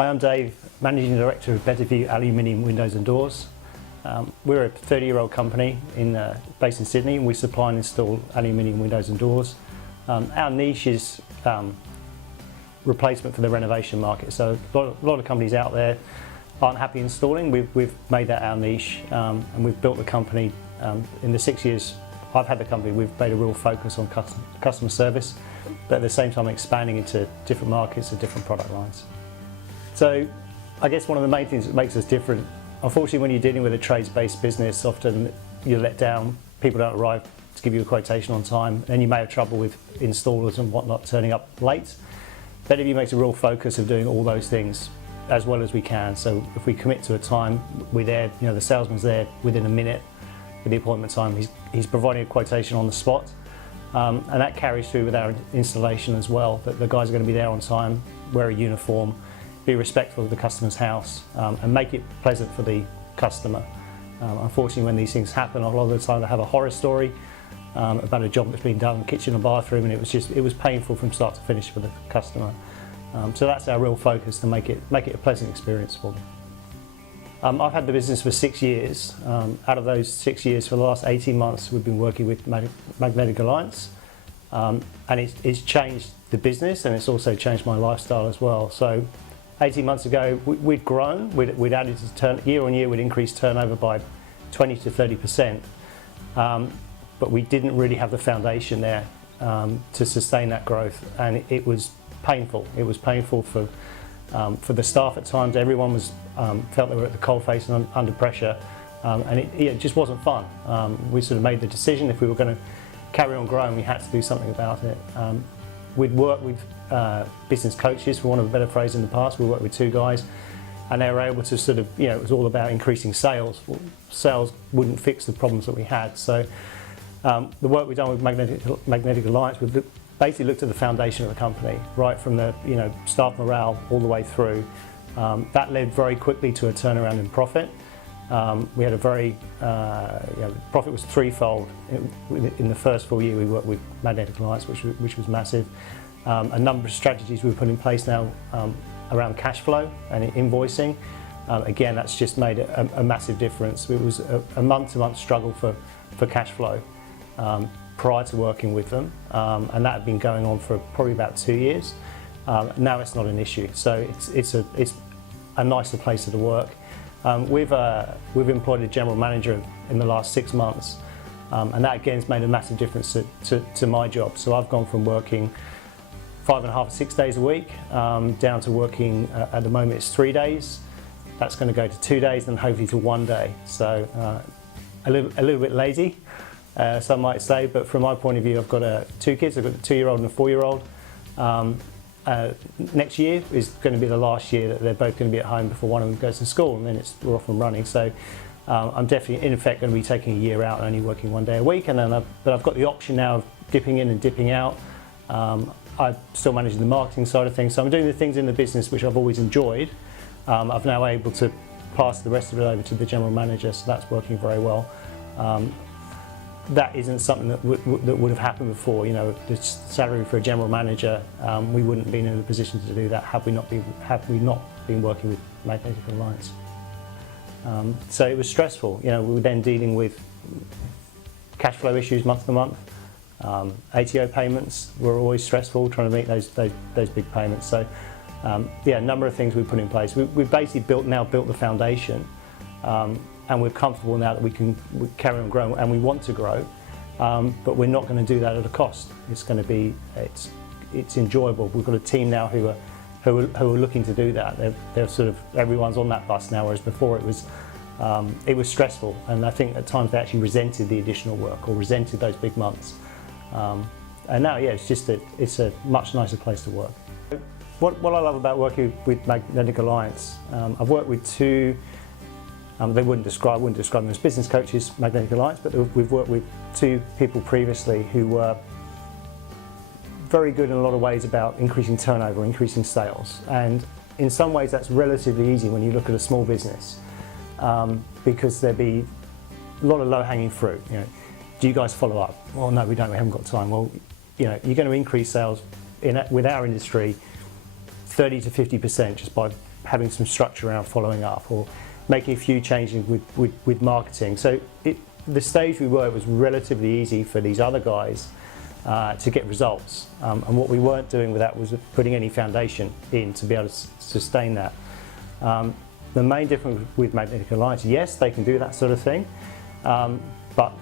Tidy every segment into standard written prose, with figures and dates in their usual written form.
Hi, I'm Dave, Managing Director of BetaView Aluminium Windows and Doors. We're a 30-year-old company based in Sydney, and we supply and install aluminium windows and doors. Our niche is replacement for the renovation market. So a lot of companies out there aren't happy installing. We've made that our niche, and we've built the company. In the 6 years I've had the company, we've made a real focus on customer service, but at the same time expanding into different markets and different product lines. So I guess one of the main things that makes us different, unfortunately when you're dealing with a trades-based business, often you're let down, people don't arrive to give you a quotation on time, and you may have trouble with installers and whatnot turning up late. BetaView makes a real focus of doing all those things as well as we can. So if we commit to a time, we're there, the salesman's there within a minute with the appointment time. He's providing a quotation on the spot, and that carries through with our installation as well, that the guys are going to be there on time, wear a uniform, be respectful of the customer's house, and make it pleasant for the customer. Unfortunately, when these things happen, a lot of the time I have a horror story about a job that's been done in the kitchen and bathroom, and it was painful from start to finish for the customer. So that's our real focus, to make it a pleasant experience for them. I've had the business for 6 years. Out of those 6 years, for the last 18 months, we've been working with Magnetic Alliance, and it's changed the business, and it's also changed my lifestyle as well. So 18 months ago, we'd grown, we'd added to year on year, we'd increased turnover by 20 to 30%, but we didn't really have the foundation there to sustain that growth, and it was painful. It was painful for the staff at times. Everyone felt they were at the coalface and under pressure, and it just wasn't fun. We sort of made the decision, if we were going to carry on growing, we had to do something about it. We'd worked with business coaches, for want of a better phrase, in the past. We worked with 2 guys, and they were able to sort of, it was all about increasing sales. Well, sales wouldn't fix the problems that we had. So the work we've done with Magnetic Alliance, we've basically looked at the foundation of the company, right from the staff morale all the way through. That led very quickly to a turnaround in profit. We had a very, profit was threefold in the first full year we worked with Magnetic Alliance, which was massive. A number of strategies we've put in place now around cash flow and invoicing. Again, that's just made a massive difference. It was a month-to-month struggle for cash flow prior to working with them, and that had been going on for probably about 2 years. Now it's not an issue, so it's a nicer place to work. We've employed a general manager in the last 6 months, and that again has made a massive difference to my job. So I've gone from working 5.5 or 6 days a week down to working, at the moment it's 3 days. That's going to go to 2 days and hopefully to 1 day. So a little bit lazy, some might say, but from my point of view, I've got 2 kids. I've got a 2-year-old and a 4-year-old. Next year is going to be the last year that they're both going to be at home before one of them goes to school, and then we're off and running. So I'm definitely, in effect, going to be taking a year out and only working 1 day a week. And then but I've got the option now of dipping in and dipping out. I'm still managing the marketing side of things, so I'm doing the things in the business which I've always enjoyed. I've now able to pass the rest of it over to the general manager, so that's working very well. That isn't something that would have happened before. The salary for a general manager, we wouldn't have been in a position to do that had we not been working with Magnetic Alliance. So it was stressful. We were then dealing with cash flow issues month to month. ATO payments were always stressful, trying to make those big payments. So yeah, a number of things we put in place. We've basically now built the foundation, and we're comfortable now that we carry on growing, and we want to grow, but we're not going to do that at a cost. It's enjoyable. We've got a team now who are looking to do that. They're sort of, everyone's on that bus now, whereas before it was stressful, and I think at times they actually resented the additional work or resented those big months. And now, yeah, it's a much nicer place to work. What I love about working with Magnetic Alliance, I've worked with 2. I wouldn't describe them as business coaches, Magnetic Alliance, but we've worked with 2 people previously who were very good in a lot of ways about increasing turnover, increasing sales. And in some ways that's relatively easy when you look at a small business, because there'd be a lot of low-hanging fruit. Do you guys follow up? Well, no, we don't, we haven't got time. Well, you're going to increase sales with our industry 30 to 50% just by having some structure around following up, or making a few changes with marketing. So the stage we were, it was relatively easy for these other guys to get results. And what we weren't doing with that was putting any foundation in to be able to sustain that. The main difference with Magnetic Alliance, yes, they can do that sort of thing, but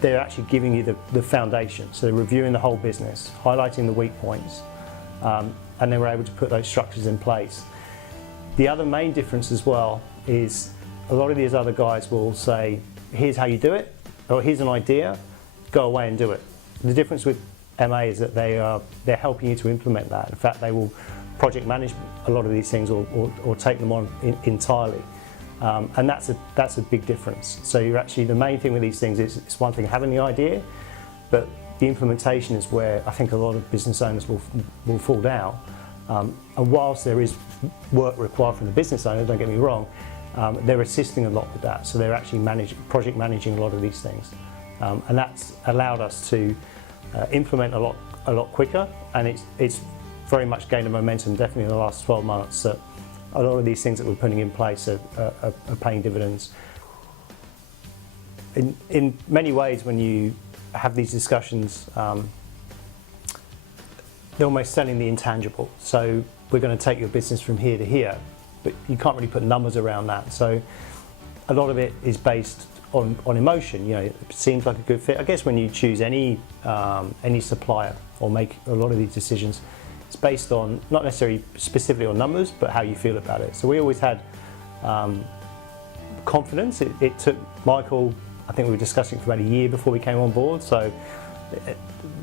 they're actually giving you the foundation. So they're reviewing the whole business, highlighting the weak points, and they were able to put those structures in place. The other main difference as well is a lot of these other guys will say, here's how you do it, or here's an idea, go away and do it. The difference with MA is that they're helping you to implement that. In fact, they will project manage a lot of these things, or take them on entirely. And that's a big difference. So you're actually, the main thing with these things is, it's one thing having the idea, but the implementation is where I think a lot of business owners will fall down. And whilst there is work required from the business owner, don't get me wrong, they're assisting a lot with that. So they're actually project managing a lot of these things. And that's allowed us to implement a lot quicker, and it's very much gained a momentum, definitely in the last 12 months. That a lot of these things that we're putting in place are paying dividends. In many ways, when you have these discussions, they're almost selling the intangible. So we're going to take your business from here to here, but you can't really put numbers around that. So a lot of it is based on emotion. You know, it seems like a good fit. I guess when you choose any supplier or make a lot of these decisions, it's based on not necessarily specifically on numbers, but how you feel about it. So we always had confidence. It took Michael, I think we were discussing for about a year before we came on board. So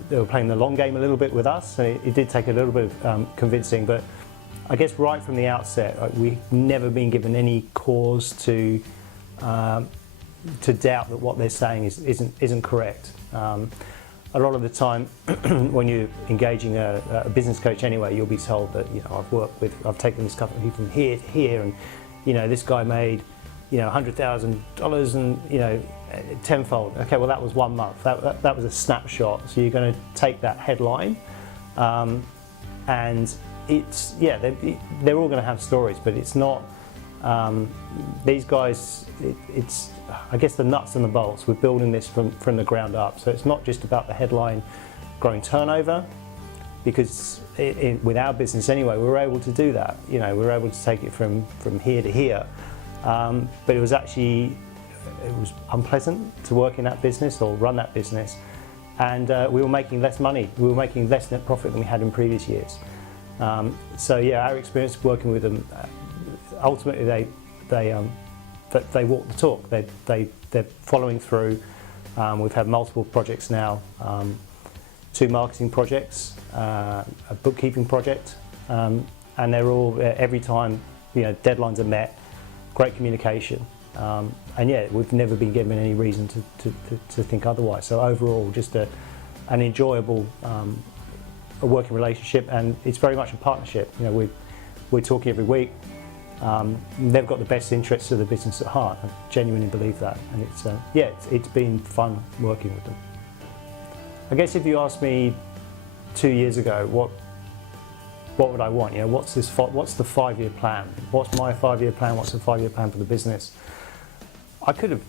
they were playing the long game a little bit with us, and it did take a little bit of convincing. But I guess right from the outset, we've never been given any cause to doubt that what they're saying isn't correct. A lot of the time, when you're engaging a business coach anyway, you'll be told that, you know, I've taken this company from here to here, and you know, this guy made, you know, $100,000 and, you know, tenfold. Okay, well, that was 1 month. That was a snapshot. So you're going to take that headline, and it's, yeah, they're all going to have stories, but it's not. These guys, it's, I guess, the nuts and the bolts. We're building this from the ground up. So it's not just about the headline growing turnover, because with our business anyway, we were able to do that. You know, we were able to take it from here to here. But it was unpleasant to work in that business or run that business. And we were making less money. We were making less net profit than we had in previous years. So yeah, our experience working with them, ultimately they walk the talk. They're following through. We've had multiple projects now, 2 marketing projects, a bookkeeping project, and they're all, every time, you know, deadlines are met, great communication, and yeah, we've never been given any reason to think otherwise. So overall, just an enjoyable a working relationship, and it's very much a partnership. You know, we're talking every week. They've got the best interests of the business at heart. I genuinely believe that, and it's yeah, it's been fun working with them. I guess if you asked me 2 years ago, what would I want? You know, what's the 5-year plan? What's my 5-year plan? What's the 5-year plan for the business? I could have,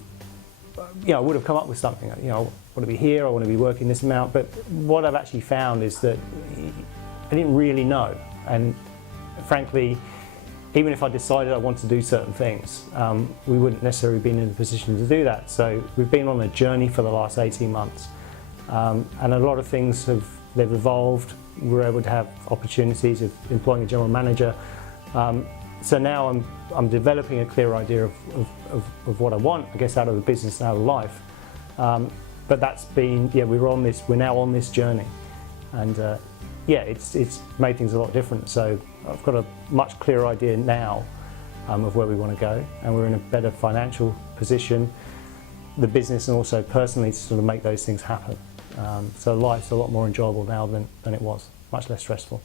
you know, I would have come up with something. You know, I want to be here. I want to be working this amount. But what I've actually found is that I didn't really know, and frankly, even if I decided I want to do certain things, we wouldn't necessarily be in a position to do that. So we've been on a journey for the last 18 months, and a lot of things they've evolved. We're able to have opportunities of employing a general manager. So now I'm developing a clear idea of what I want, I guess, out of the business and out of life. But that's been, yeah, we're now on this journey, and yeah, it's made things a lot different. So I've got a much clearer idea now of where we want to go, and we're in a better financial position, the business and also personally, to sort of make those things happen. So life's a lot more enjoyable now than it was, much less stressful.